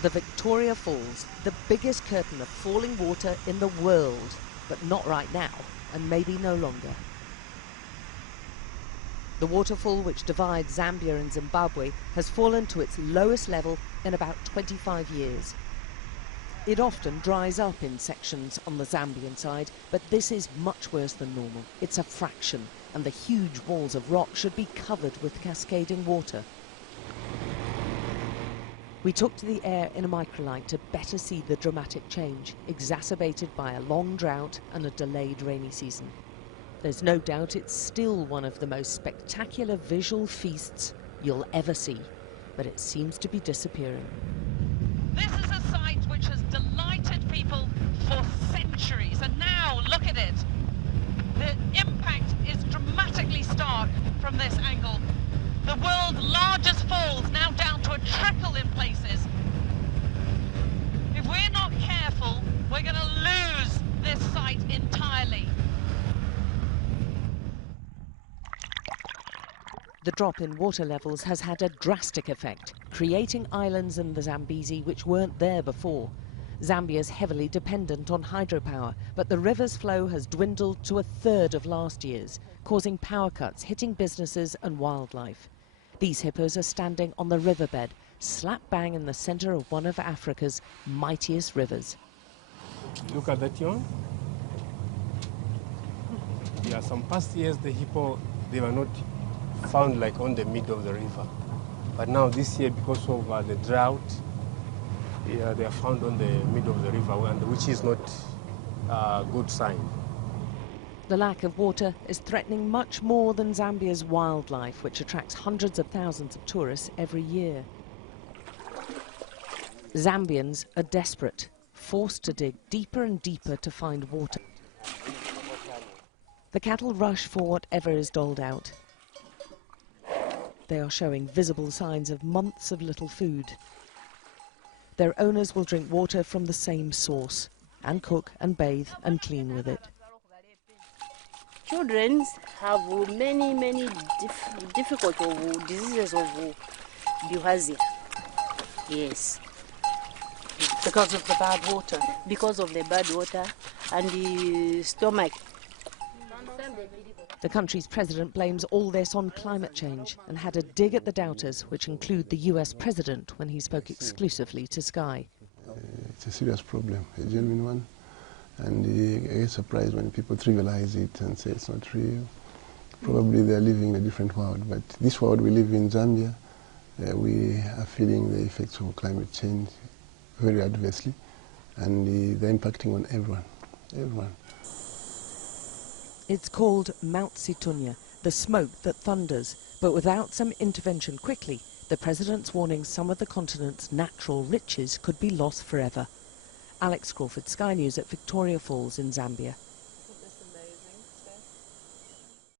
The Victoria Falls, the biggest curtain of falling water in the world, but not right now, and maybe no longer. The waterfall which divides Zambia and Zimbabwe has fallen to its lowest level in about 25 years. It often dries up in sections on the Zambian side, but this is much worse than normal. It's a fraction, and the huge walls of rock should be covered with cascading water. We took to the air in a microlight to better see the dramatic change, exacerbated by a long drought and a delayed rainy season. There's no doubt it's still one of the most spectacular visual feasts you'll ever see, but it seems to be disappearing. This is a site which has delighted people for centuries, and now look at it. The impact is dramatically stark from this angle. The world's largest falls now down to a trickle in places. If we're not careful, we're going to lose this site entirely. The drop in water levels has had a drastic effect, creating islands in the Zambezi which weren't there before. Zambia's heavily dependent on hydropower, but the river's flow has dwindled to a third of last year's, causing power cuts hitting businesses and wildlife. These hippos are standing on the riverbed, slap bang in the center of one of Africa's mightiest rivers. Look at that yawn. Yeah, some past years the hippo, they were not found like on the middle of the river. But now this year, because of the drought, yeah, they are found on the middle of the river, which is not a good sign. The lack of water is threatening much more than Zambia's wildlife, which attracts hundreds of thousands of tourists every year. Zambians are desperate, forced to dig deeper and deeper to find water. The cattle rush for whatever is doled out. They are showing visible signs of months of little food. Their owners will drink water from the same source and cook and bathe and clean with it. Children have many difficult diseases of bilharzia. Yes. Because of the bad water? Because of the bad water and the stomach. The country's president blames all this on climate change and had a dig at the doubters, which include the US president when he spoke exclusively to Sky. It's a serious problem, a genuine one. And I get surprised when people trivialize it and say it's not real. Probably they're living in a different world, but this world we live in Zambia, we are feeling the effects of climate change very adversely, and they're impacting on everyone. It's called Mount Situnya, the smoke that thunders, but without some intervention quickly, the president's warning some of the continent's natural riches could be lost forever. Alex Crawford, Sky News at Victoria Falls in Zambia.